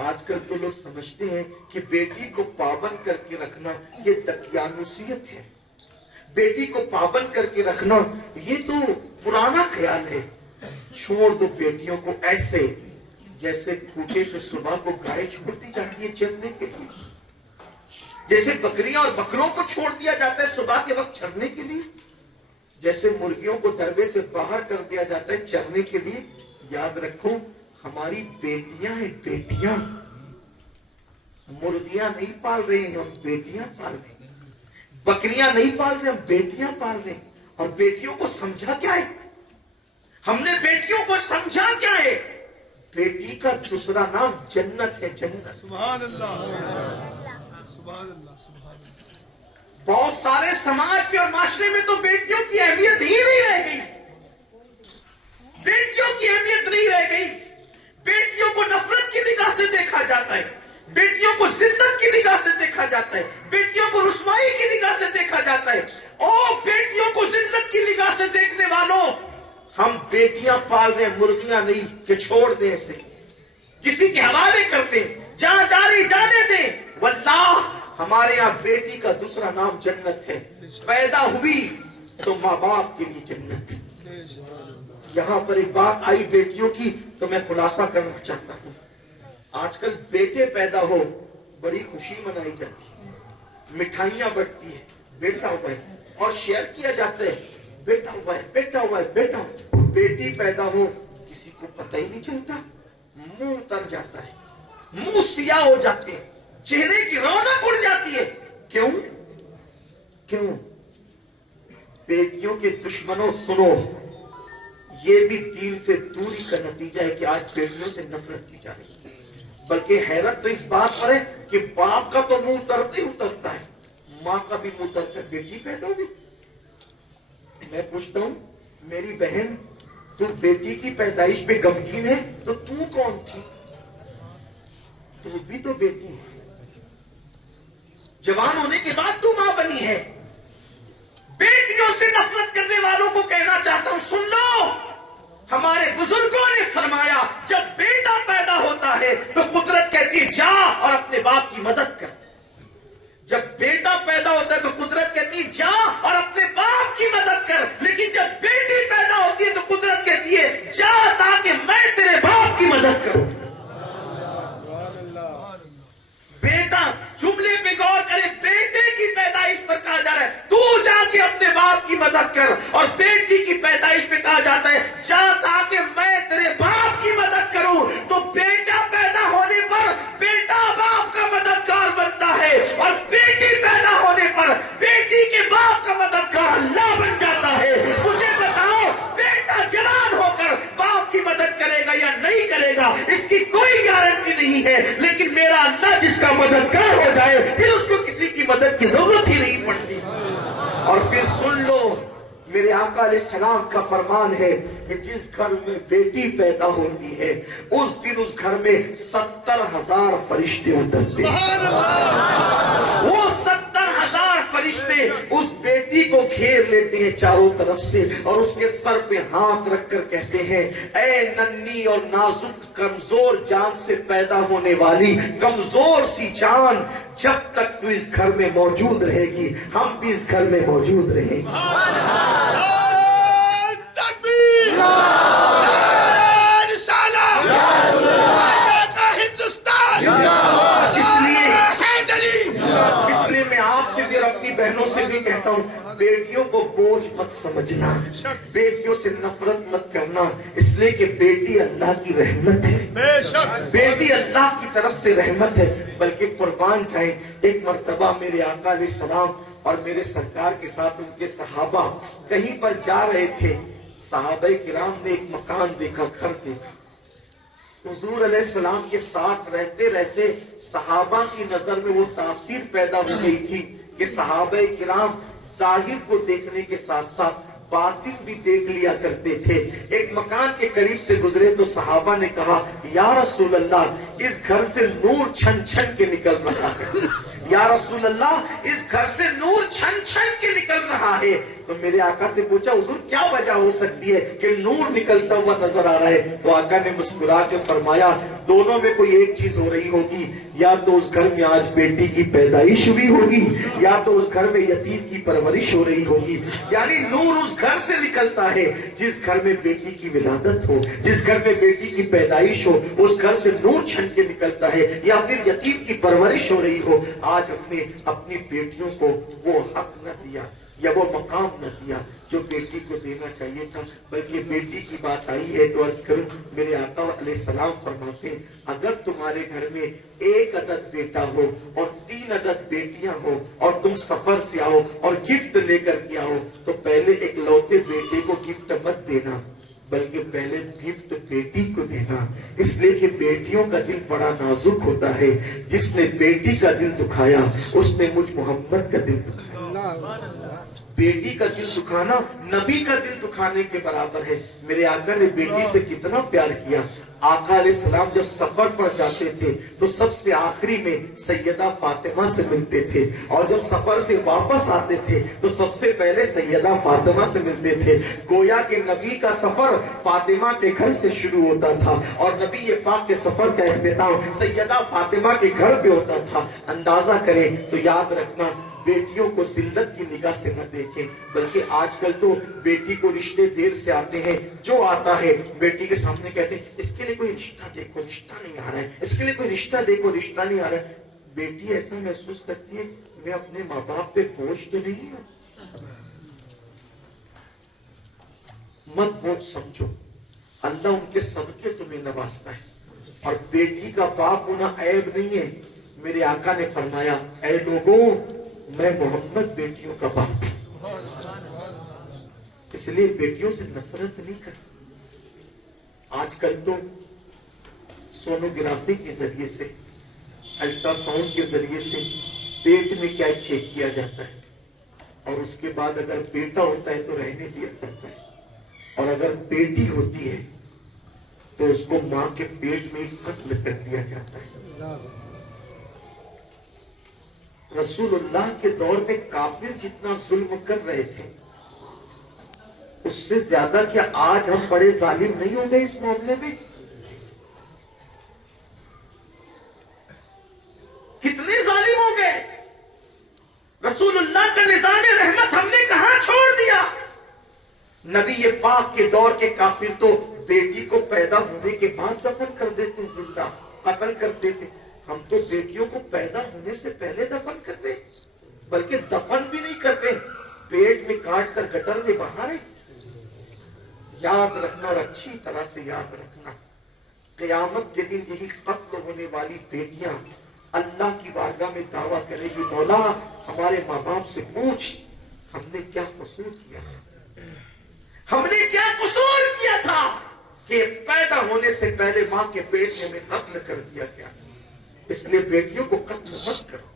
आजकल तो लोग समझते हैं कि बेटी को पाबंद करके रखना ये दकियानुसियत है। बेटी को पाबंद करके रखना ये तो पुराना ख्याल है। छोड़ दो बेटियों को ऐसे जैसे खूंटे से सुबह को गाय छोड़ दी जाती है चरने के लिए, जैसे बकरियां और बकरों को छोड़ दिया जाता है सुबह के वक्त चरने के लिए, जैसे मुर्गियों को दरबे से बाहर कर दिया जाता है चरने के लिए। याद रखो हमारी बेटियां हैं, बेटियां। मुर्गियां नहीं पाल रहे हैं हम, बेटियां पाल रहे हैं। बकरियां नहीं पाल रहे, हम बेटियां पाल रहे हैं। और बेटियों को समझा क्या है? हमने बेटियों को समझा क्या है? बेटी का दूसरा नाम जन्नत है, जन्नत। सुभान अल्लाह, सुभान अल्लाह, सुभान अल्लाह। बहुत सारे समाज में और माशरे में तो बेटियों की अहमियत ही नहीं रह गई। बेटियों की अहमियत नहीं रह गई। बेटियों को नफरत की निगाह से देखा जाता है, बेटियों को जिल्लत की निगाह से देखा जाता है, बेटियों को रुस्वाई की निगाह से देखा जाता है। ओ बेटियों को जिल्लत की निगाह से देखने वालों, हम बेटियां पाल रहे हैं, मुर्गियां नहीं कि छोड़ दें ऐसे, किसी के हवाले करते, जहां जा रही जाने दें। वल्लाह हमारे यहाँ बेटी का दूसरा नाम जन्नत है। पैदा हुई तो माँ बाप के लिए जन्नत है। यहाँ पर एक बात आई बेटियों की तो मैं खुलासा करना चाहता हूँ। आजकल बेटे पैदा हो बड़ी खुशी मनाई जाती है, मिठाइयां बंटती है, बेटा हुआ है, और शेयर किया जाता है, बेटा हुआ है, बेटा हुआ है, बेटा। बेटी पैदा हो किसी को पता ही नहीं चलता, मुंह उतर जाता है, मुंह सिया हो जाते हैं, चेहरे की रौनक उड़ जाती है। क्यों? क्यों? बेटियों के दुश्मनों सुनो, ये भी दीन से दूरी का नतीजा है कि आज बेटियों से नफरत की जा रही है। बल्कि हैरत तो इस बात पर है कि बाप का तो मुंह उतरते ही उतरता है, माँ का भी मुंह उतरता है, बेटी पैदा होगी। मैं पूछता हूं मेरी बहन, तू बेटी की पैदाइश पे गमगीन है तो तू कौन थी? तू भी तो बेटी है। जवान होने के बाद तू मां बनी है। बेटियों से नफरत करने वालों को कहना चाहता हूं, सुन लो, हमारे बुजुर्गों ने फरमाया जब बेटा पैदा होता है तो कुदरत कहती है जा और अपने बाप की मदद कर। जब बेटा पैदा होता है तो कुदरत कहती है जा और अपने बाप की मदद कर। लेकिन जब बेटी पैदा होती है तो कुदरत कहती है जा ताकि मैं तेरे बाप की मदद करूं। बेटा, जुमले पे गौर करें, बेटे की पैदाइश पर कहा जा रहा है तू जाके अपने बाप की मदद कर, और बेटी की पैदाइश पे कहा जाता है जा ताकि मैं तेरे बाप की मदद करूं। तो बेटा पैदा होने पर बेटा बाप का मददगार बनता है, और बेटी पैदा होने पर बेटी के बाप का मददगार अल्लाह बन जाता है। मुझे बताओ, बेटा जवान होकर बाप की मदद करेगा या नहीं करेगा, इसकी कोई गारंटी नहीं है। लेकिन मेरा अल्लाह जिसका मददगार हो जाए फिर उसको किसी की मदद की जरूरत ही नहीं पड़ती। और फिर सुन लो, मेरे आका अलैहिस्सलाम का फरमान है कि जिस घर में बेटी पैदा होती है उस दिन उस घर में 70,000 फरिश्ते उतरते हैं। वो 70,000 फरिश्ते उस बेटी को घेर लेते हैं चारों तरफ से, और उसके सर पे हाथ रखकर कहते हैं ऐ नन्ही और नाजुक कमजोर जान से पैदा होने वाली कमजोर सी जान, जब तक तू इस घर में मौजूद रहेगी हम भी इस घर में मौजूद रहेंगे। इसलिए मैं आपसे भी और अपनी बहनों से भी कहता हूँ, बेटियों को बोझ मत समझना, बेटियों से नफरत मत करना, इसलिए कि बेटी अल्लाह की रहमत है, बेटी अल्लाह की तरफ से रहमत है। बल्कि कुर्बान जाए, एक मर्तबा मेरे आका अलैहिस्सलाम और मेरे सरकार के साथ उनके सहाबा कहीं पर जा रहे थे। सहाबाए किराम ने एक मकान देखा, घर देखा। हुजूर अलैहिस्सलाम के साथ रहते रहते सहाबा की नजर में वो तासीर पैदा हो गई थी कि सहाबाए किराम जाहिर को देखने के साथ साथ बातिन भी देख लिया करते थे। एक मकान के करीब से गुजरे तो सहाबा ने कहा या रसूल अल्लाह, इस घर से नूर छन छन के निकल रहा है। या रसूल अल्लाह, इस घर से नूर छन छन के निकल रहा है। तो मेरे आका से पूछा, हुजूर क्या वजह हो सकती है कि नूर निकलता हुआ नजर आ रहा है? तो आका ने मुस्कुरा के फरमाया, दोनों में कोई एक चीज हो रही होगी, या तो उस घर में आज बेटी की पैदाइश हुई होगी, या तो उस घर में यतीम की परवरिश हो रही होगी। यानी नूर उस घर से निकलता है जिस घर में बेटी की विलादत हो, जिस घर में बेटी की पैदाइश हो, उस घर से नूर छन के निकलता है, या फिर यतीम की परवरिश हो रही हो। आज हमने अपनी बेटियों को वो हक न दिया या वो मकाम न दिया जो बेटी को देना चाहिए था, बल्कि बेटी की बात आई है तो अर्ज करूं, मेरे आका अलैहिस्सलाम फरमाते हैं, अगर तुम्हारे घर में एक अदद बेटा हो और 3 अदद बेटियां हो और तुम सफर से आओ और गिफ्ट लेकर के आओ, तो पहले एक लौते बेटे को गिफ्ट मत देना, बल्कि पहले गिफ्ट बेटी को देना। इसलिए कि बेटियों का दिल बड़ा नाजुक होता है। जिसने बेटी का दिल दुखाया उसने मुझ मोहम्मद का दिल दुखाया। बेटी का दिल दुखाना नबी का दिल दुखाने के बराबर है। मेरे आका ने बेटी से कितना प्यार किया। आका अलैहिस्सलाम जब सफर पर जाते थे तो सबसे आखिरी में सैयदा फातिमा से मिलते थे, और जब सफर से वापस आते थे तो सबसे पहले सैयदा फातिमा से मिलते थे। गोया के नबी का सफर फातिमा के घर से शुरू होता था और नबी ये पाक के सफर का इख्तिताम सैयदा फातिमा के घर पे होता था। अंदाजा करें तो याद रखना, बेटियों को जिल्लत की निगाह से न देखें, बल्कि आजकल तो बेटी को रिश्ते देर से आते हैं। जो आता है बेटी के सामने कहते हैं, इसके लिए कोई रिश्ता देखो, रिश्ता नहीं आ रहा है, इसके लिए कोई रिश्ता देखो, रिश्ता नहीं आ रहा है। बेटी ऐसा महसूस करती है, मैं अपने माँ बाप पे बोझ तो नहीं हूं। मत बोझ समझो, अल्लाह उनके सदके तुम्हें नवाजता है, और बेटी का बाप होना ऐब नहीं है। मेरे आका ने फरमाया, ऐ लोगों, मैं मोहम्मद बेटियों का बाप, इसलिए बेटियों से नफरत नहीं कर। आजकल तो सोनोग्राफी के जरिए से, अल्ट्रासाउंड के जरिए से पेट में क्या चेक किया जाता है, और उसके बाद अगर बेटा होता है तो रहने दिया जाता है, और अगर बेटी होती है तो उसको मां के पेट में कत्ल कर दिया जाता है। रसूलुल्लाह के दौर में काफिर जितना जुल्म कर रहे थे, उससे ज्यादा क्या आज हम बड़े जालिम नहीं हो गए इस मामले में? कितने जालिम हो गए? रसूलुल्लाह का निज़ाम रहमत हमने कहां छोड़ दिया? नबी ये पाक के दौर के काफिर तो बेटी को पैदा होने के बाद दफन कर देते, जिंदा कत्ल कर देते। हम तो बेटियों को पैदा होने से पहले दफन कर दे, बल्कि दफन भी नहीं करते, पेट में काट कर गटर में बहा रहे। याद रखना, और अच्छी तरह से याद रखना, क़यामत के दिन यही कत्ल होने वाली बेटियां अल्लाह की बारगाह में दावा करेगी, मौला हमारे माँ बाप से पूछ हमने क्या कसूर किया, हमने क्या कसूर किया था कि पैदा होने से पहले माँ के पेट में हमें कत्ल कर दिया गया। इसलिए बेटियों को कत्ल मत करो।